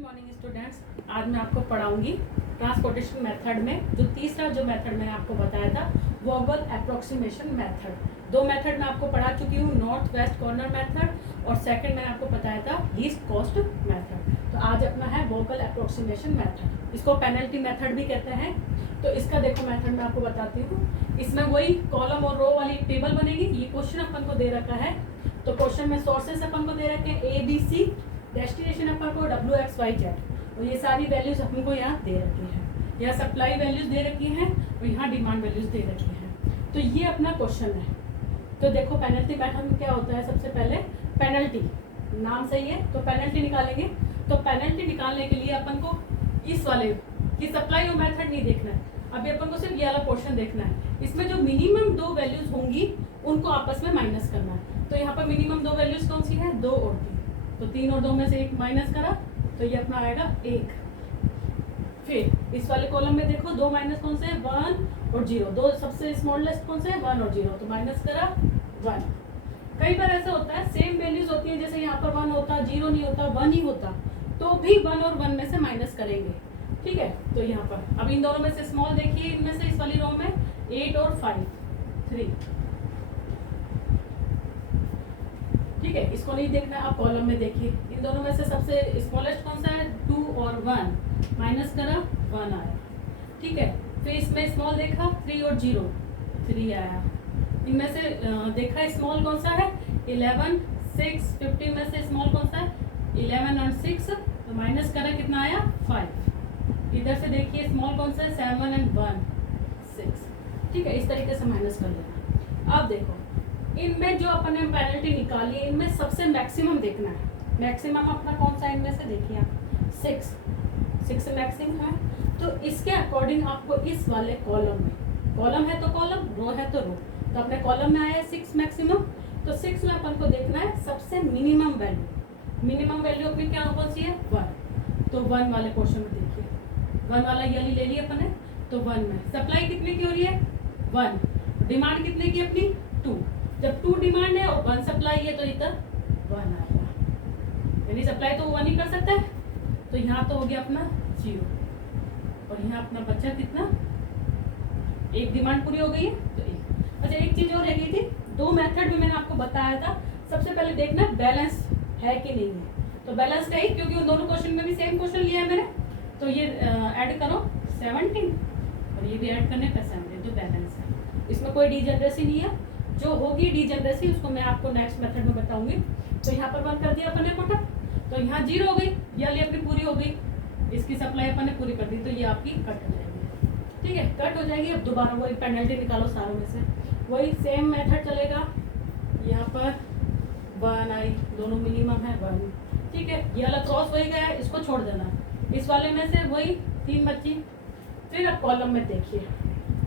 Morning students, आज मैं आपको पढ़ाऊंगी ट्रांसपोर्टेशन मेथड में जो तीसरा जो मेथड मैंने आपको बताया था वोगल अप्रोक्सीमेशन मेथड। दो मेथड मैं आपको पढ़ा चुकी हूँ, नॉर्थ वेस्ट कॉर्नर मेथड और सेकंड मैंने आपको बताया था लीस्ट कॉस्ट मेथड। तो आज अपना है वोगल अप्रोक्सीमेशन मेथड, इसको पेनल्टी मेथड भी कहते हैं। तो इसका देखो मेथड मैं आपको बताती हूँ। इसमें वही कॉलम और रो वाली टेबल बनेगी। ये क्वेश्चन अपन को दे रखा है, तो क्वेश्चन में सोर्सेस अपन को दे रखे हैं ए बी सी, डेस्टिनेशन अपन को WXYZ और ये सारी वैल्यूज अपन को यहाँ दे रखी है। यहाँ सप्लाई वैल्यूज दे रखी हैं और यहाँ डिमांड वैल्यूज दे रखी हैं। तो ये अपना क्वेश्चन है। तो देखो पेनल्टी मेथड में क्या होता है, सबसे पहले पेनल्टी, नाम सही है तो पेनल्टी निकालेंगे। तो पेनल्टी निकालने के लिए अपन को इस वाले की सप्लाई और मेथड नहीं देखना है, अभी अपन को सिर्फ ये वाला पोर्शन देखना है। इसमें जो मिनिमम दो वैल्यूज होंगी उनको आपस में माइनस करना है। तो यहाँ पर मिनिमम दो वैल्यूज कौन सी है, 2 और 3। तो 3 और 2 में से एक माइनस करा तो ये अपना आएगा 1। फिर इस वाले कॉलम में देखो दो माइनस कौन से है, 1 और 0। दो सबसे स्मॉलेस्ट कौन से है, 1 और 0, तो माइनस करा 1। कई बार ऐसा होता है सेम वैल्यूज होती है, जैसे यहाँ पर 1 होता, 0 नहीं होता, 1 ही होता, तो भी 1 और 1 में से माइनस करेंगे। ठीक है, तो यहाँ पर अब इन दोनों में से स्मॉल देखिए, इनमें से इस वाली रो में 8 और 5 3। ठीक है, इसको नहीं देखना है, आप कॉलम में देखिए। इन दोनों में से सबसे स्मॉलेस्ट कौन सा है, 2 और 1, माइनस करा 1 आया। ठीक है, फिर इसमें स्मॉल देखा 3 और 0, 3 आया। इनमें से देखा स्मॉल कौन सा है, 11 6, 15 में से स्मॉल कौन सा है, 11 और 6, तो माइनस करा कितना आया, 5। इधर से देखिए स्मॉल कौन सा है, 7 और 1 6। ठीक है, इस तरीके से माइनस कर लेना। अब देखो इनमें जो अपन ने पेनल्टी निकाली है, इनमें सबसे मैक्सिमम देखना है। मैक्सिमम अपना कौन सा इनमें से देखिए आप, 6 मैक्सिमम है। तो इसके अकॉर्डिंग आपको इस वाले कॉलम में, कॉलम है तो कॉलम, रो है तो रो, तो अपने कॉलम में आया 6 मैक्सिमम। तो 6 में अपन को देखना है सबसे मिनिमम वैल्यू। मिनिमम वैल्यू अपनी क्या कौन सी है, 1। तो 1 वाले पोर्शन में देखिए, 1 वाला ये ले लिया अपन ने। तो 1 में सप्लाई कितने की हो रही है, 1। डिमांड कितने की अपनी, 2। जब 2 डिमांड है और 1 सप्लाई है तो इधर 1 आएगा, यानी सप्लाई तो 1 ही कर सकता है। तो यहाँ तो हो गया अपना 0 और यहाँ अपना बच्चा कितना, एक डिमांड पूरी हो गई है तो 1। अच्छा, एक चीज और रह गई थी, दो मेथड में मैंने आपको बताया था। सबसे पहले देखना बैलेंस है कि नहीं है। तो बैलेंस का ही, क्योंकि उन दोनों क्वेश्चन में भी सेम क्वेश्चन लिया है मैंने, तो ये ऐड करो 17 और ये भी ऐड करने का 17, तो बैलेंस है। इसमें कोई डिजेनरेसी नहीं है। जो होगी डिजेनरेसी उसको मैं आपको नेक्स्ट मेथड में बताऊंगी। तो यहाँ पर 1 कर दिया अपन ने कोटा, तो यहाँ 0 हो गई, ये वाली अपनी पूरी हो गई, इसकी सप्लाई अपन ने पूरी कर दी, तो ये आपकी कट हो जाएगी। ठीक है, कट हो जाएगी। अब दोबारा वही पेनल्टी निकालो सारों में से, वही सेम मेथड चलेगा। यहाँ पर 1 आई, दोनों मिनिमम है 1। ठीक है, ये वाला क्रॉस वही गया है, इसको छोड़ देना। इस वाले में से वही 3 बची। फिर अब कॉलम में देखिए,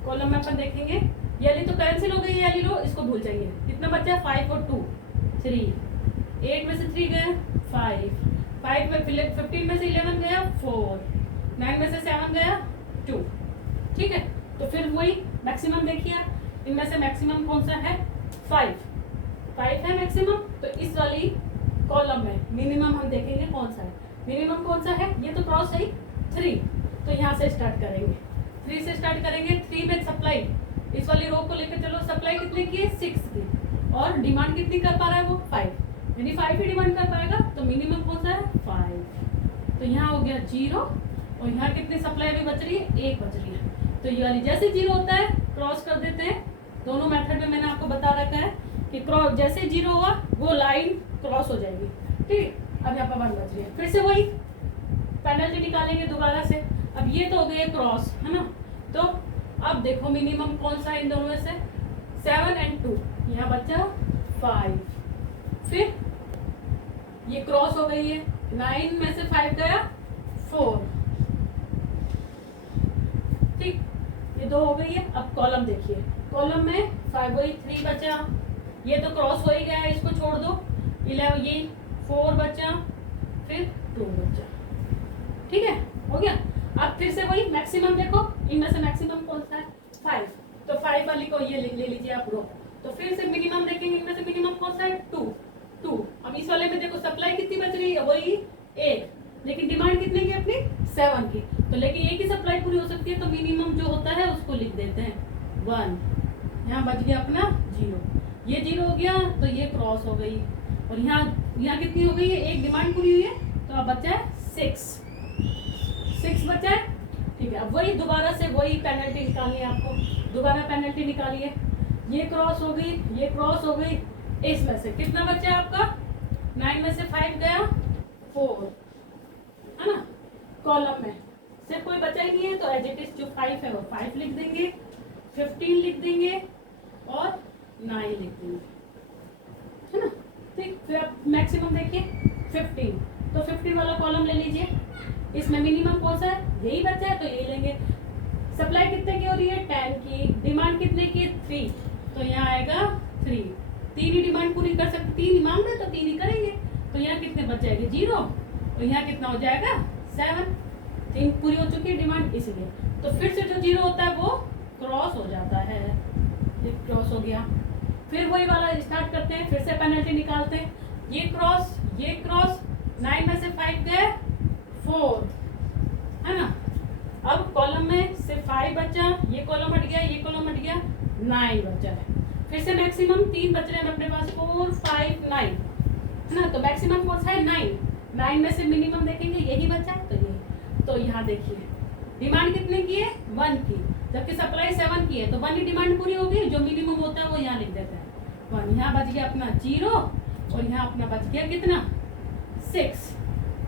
कॉलम में अपन देखेंगे ये तो कैंसिल हो गई, ये रो इसको भूल जाइए। कितना बचा, 5 और 2 3। 8 में से 3 गए 5 में 15 में से 11 गया 4, 9 में से 7 गया 2। ठीक है, तो फिर वही मैक्सिमम देखिए, इनमें से मैक्सिमम कौन सा है, 5 है मैक्सिमम। तो इस वाली कॉलम में मिनिमम हम देखेंगे कौन सा है। मिनिमम कौन सा है, ये तो क्रॉस है 3, तो यहाँ से स्टार्ट करेंगे, 3 से स्टार्ट करेंगे। 3 में सप्लाई, इस वाली रो को लेकर चलो, सप्लाई कितने की है, 6 की, और डिमांड कितनी कर पा रहा है वो 5, यानी 5 ही डिमांड कर पाएगा। तो मिनिमम कौन सा है, 5। तो यहाँ हो गया 0 और यहाँ कितनी सप्लाई अभी बच रही है, 1 बच रही है। तो ये वाली जैसे 0 होता है क्रॉस कर देते हैं। दोनों मेथड में मैंने आपको बता रखा है कि क्रॉस जैसे 0 होगा वो लाइन क्रॉस हो जाएगी। ठीक, अब यहाँ पर 1 बच रही है। फिर से वही पेनल्टी निकालेंगे दोबारा से। अब ये तो हो गए क्रॉस, है ना। तो अब देखो मिनिमम कौन सा है इन दोनों में से, 7 और 2, यहाँ बचा 5। फिर ये क्रॉस हो गई है, 9 में से 5 गया 4। ठीक, ये 2 हो गई है। अब कॉलम देखिए, कॉलम में 5 वही 3 बचा, ये तो क्रॉस हो ही गया है, इसको छोड़ दो। 11 ये 4 बचा, फिर 2 बचा। ठीक है, हो गया। अब फिर से वही मैक्सिमम देखो, इनमें से मैक्सिमम कौन सा है, 5। तो 5 वाली को ये ले लीजिए आप रो। तो फिर से मिनिमम देखेंगे, इनमें से मिनिमम कौन सा है, 2। अब इस वाले में देखो सप्लाई कितनी बच रही है, वही 1। लेकिन डिमांड कितने की अपनी 7 की। तो लेकिन एक ही सप्लाई पूरी हो सकती है, तो मिनिमम जो होता है उसको लिख देते हैं 1। यहाँ बच गया अपना 0, ये 0 हो गया तो ये क्रॉस हो गई, और यहाँ कितनी हो गई है, एक डिमांड पूरी हुई है, तो अब बचा है 6 बचा है। ठीक है, अब वही दोबारा से वही पेनल्टी निकालनी है आपको, दोबारा पेनल्टी निकालिए। ये क्रॉस हो गई, ये क्रॉस हो गई, इसमें से कितना बचा आपका, 9 में से 5 गया 4, है ना। कॉलम में सिर्फ कोई बचा ही नहीं है, तो एज इट इज जो 5 है वो 5 लिख देंगे, 15 लिख देंगे और 9 लिख देंगे, है ना। ठीक, फिर आप मैक्सिमम देखिए 15, तो 15 वाला कॉलम ले लीजिए। इसमें मिनिमम कौन सा है, यही बचा है तो यही लेंगे। सप्लाई कितने की हो रही है, 10 की, डिमांड कितने की, 3, तो यहाँ आएगा 3। 3 ही डिमांड पूरी कर सकते, 3 ही मांग रहे तो 3 ही करेंगे, तो यहाँ कितने बच जाएंगे 0, और यहाँ कितना हो जाएगा 7। 3 पूरी हो चुकी है डिमांड, इसलिए तो फिर से जो 0 होता है वो क्रॉस हो जाता है, ये क्रॉस हो गया। फिर वही वाला स्टार्ट करते हैं, फिर से पेनल्टी निकालते हैं, ये क्रॉस, 9 में से 5 गए 4, है ना। अब कॉलम में से 5 बचा, ये कॉलम हट गया, ये कॉलम हट गया, 9 बचा है। फिर से मैक्सिमम 3 बच रहे हैं अपने पास, 4 5 9, है ना। तो मैक्सिमम कौन सा है 9 में से मिनिमम देखेंगे यही बचा है, तो ये, तो यहाँ देखिए डिमांड कितने की है 1 की, जबकि सप्लाई 7 की है, तो 1 ही डिमांड पूरी होगी, जो मिनिमम होता है वो यहाँ लिख देते हैं 1। यहाँ बच गया अपना 0, और यहाँ अपना बच गया कितना 6।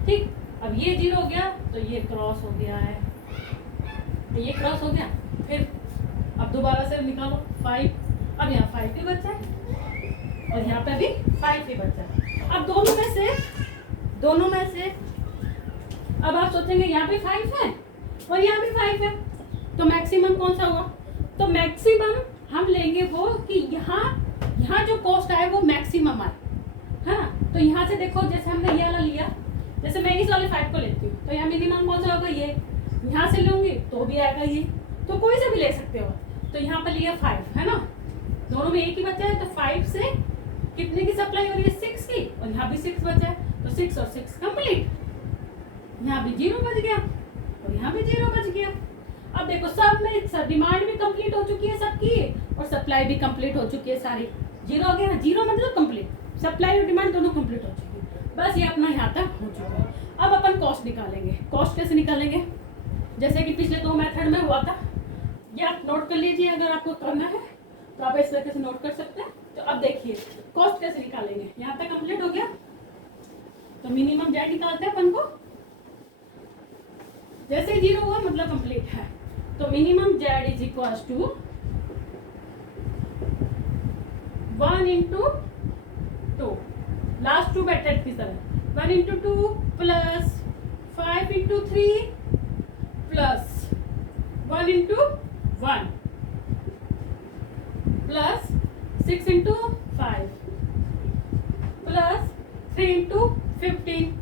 ठीक, अब ये 0 हो गया तो ये क्रॉस हो गया है, ये क्रॉस हो गया। फिर अब दोबारा से निकालो 5, अब यहाँ 5 ही बचा है, और यहाँ पे भी 5 ही बचा है। अब दोनों में से अब आप सोचेंगे यहाँ पे 5 है और यहाँ भी 5 है, तो मैक्सिमम कौन सा हुआ, तो मैक्सिमम हम लेंगे वो कि यहाँ जो कॉस्ट आए वो मैक्सिमम आए, है ना। तो यहाँ से देखो, जैसे हमने ये वाला लिया, जैसे मैं इस वाले 5 को लेती हूँ, तो यहाँ मिनिमम कौन सा होगा, ये यहाँ से लूंगी तो भी आएगा ये, तो कोई से भी ले सकते हो। तो यहाँ पर लिया 5, है ना, दोनों में एक ही बचा है, तो 5 से कितने की सप्लाई हो रही है 6 की, और यहाँ भी 6 बचा है, तो 6 और 6 कंप्लीट। यहाँ भी 0 बच गया और यहाँ भी 0 बच गया। अब देखो सब में डिमांड भी कंप्लीट हो चुकी है सबकी, और सप्लाई भी कंप्लीट हो चुकी है सारी। 0 हो गया, 0 मतलब कंप्लीट, सप्लाई और डिमांड दोनों कंप्लीट हो चुकी है। बस ये अपना यहाँ तक हो चुका है। अब अपन कॉस्ट निकालेंगे। कॉस्ट कैसे निकालेंगे, जैसे कि पिछले 2 मेथड में हुआ था, ये आप नोट कर लीजिए, अगर आपको करना है तो आप इस तरीके से नोट कर सकते हैं। तो अब देखिए कॉस्ट कैसे निकालेंगे, यहाँ तक कंप्लीट हो गया तो मिनिमम जेड निकालते हैं अपन को, जैसे 0 हुआ मतलब कंप्लीट है, तो minimum Z is equal to 1 into 2, last 2 method की तरह 1 into 2 plus 5 into 3 plus 1 into 1 plus 6 into 5 plus 3 into 15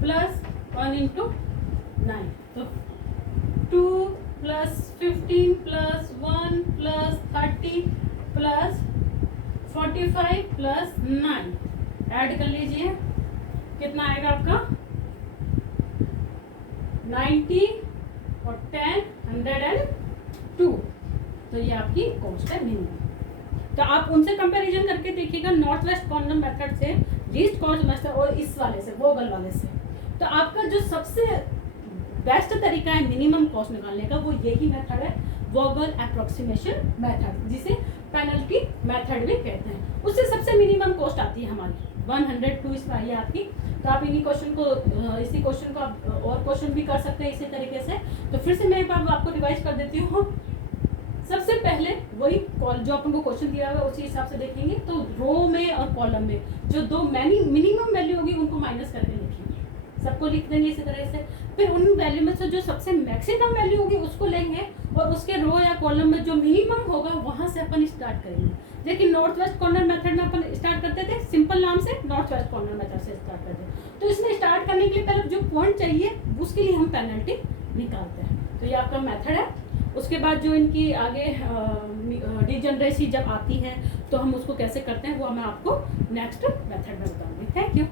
plus 1 into 9, तो 2 plus 15 plus 1 plus 30 plus 45 plus 9, add कर लीजिए, कितना आएगा आपका 90 और 10 102। तो ये आपकी कॉस्ट है मिनिमम। तो आप उनसे कंपैरिजन करके देखिएगा, नॉर्थ वेस्ट कॉर्नर मेथड से, लीस्ट कॉस्ट मेथड और इस वाले से, वोगल वाले से। तो आपका जो सबसे बेस्ट तरीका है मिनिमम कॉस्ट निकालने का, वो यही मेथड है, वोगल अप्रोक्सीमेशन मेथड, जिसे पेनल्टी मेथड भी कहते हैं। उससे सबसे मिनिमम कॉस्ट आती है हमारी 102 इस आई आपकी। तो आप इसी क्वेश्चन को आप और क्वेश्चन भी कर सकते हैं इसी तरीके से। तो फिर से मैं एक बार आपको रिवाइज कर देती हूँ। सबसे पहले वही जो अपन को क्वेश्चन दिया हुआ है उसी हिसाब से देखेंगे। तो रो में और कॉलम में जो 2 मिनिमम वैल्यू होगी उनको माइनस करके लिखेंगे, सबको लिख देंगे इसी तरह से। फिर उन वैल्यू में से जो सबसे मैक्सिमम वैल्यू होगी उसको लेंगे, और उसके रो या कॉलम में जो मिनिमम होगा वहां से अपन स्टार्ट करेंगे। लेकिन नॉर्थ वेस्ट कॉर्नर मेथड में अपन स्टार्ट करते थे सिंपल नाम से, नॉर्थ वेस्ट कॉर्नर मेथड से स्टार्ट करते हैं। तो इसमें स्टार्ट करने के लिए पहले जो पॉइंट चाहिए उसके लिए हम पेनल्टी निकालते हैं। तो ये आपका मेथड है। उसके बाद जो इनकी आगे डिजनरेसी जब आती है तो हम उसको कैसे करते हैं वो मैं आपको नेक्स्ट मेथड में बताऊंगी। Thank you.